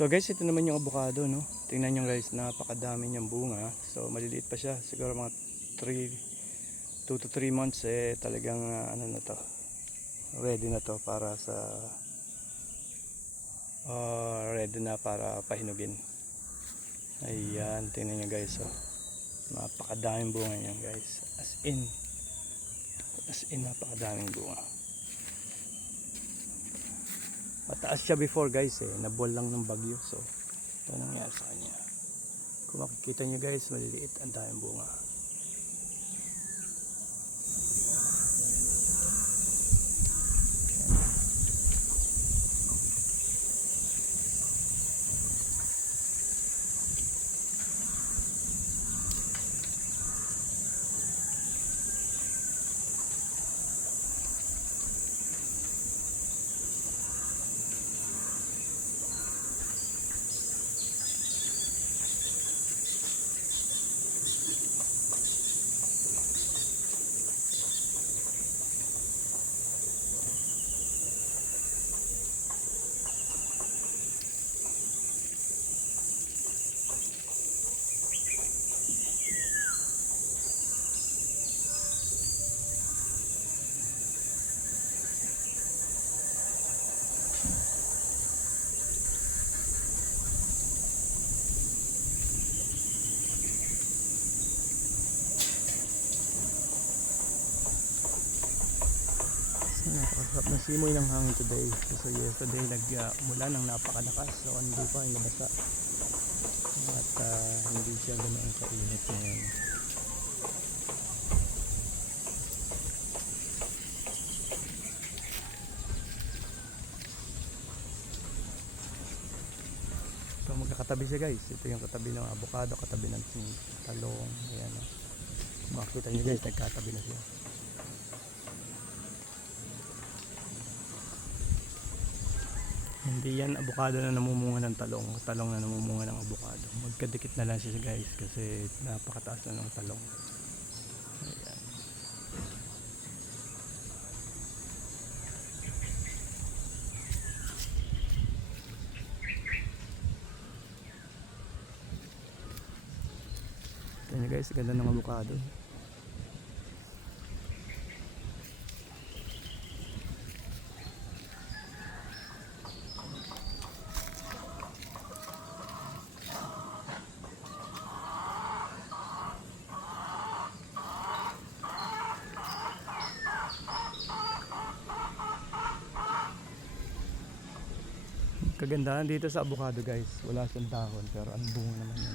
So guys, ito naman yung avocado, no? Tingnan nyo guys, napakadami niyang bunga. So maliliit pa siya, siguro mga 2 to 3 months talagang ano na to, ready na to para sa ready na para pahinugin. Ayan, tingnan nyo guys, oh. Napakadaming bunga niyan guys, as in napakadaming bunga. Mataas siya before guys, nabol lang ng bagyo. So ito nangyari sa kanya. Kung makikita nyo guys, maliliit, ang daming bunga. Napakasarap na simoy ng hangin today. Kasi yesterday umulan ng napakalakas, so hindi pa nabasa at hindi siya ganoon kainit ngayon. So magkakatabi siya guys, ito yung katabi ng avocado, katabi ng talong. Ayan, makikita nyo guys, nagkatabi na siya. Hindi yan avocado na namumunga ng talong, talong na namumunga ng avocado. Magkadikit na lang siya guys kasi napakataas na ng talong. Ayan. Ito nyo guys, ganda ng avocado. Kagandahan dito sa avocado guys, wala siyang dahon pero ang bunga naman niya,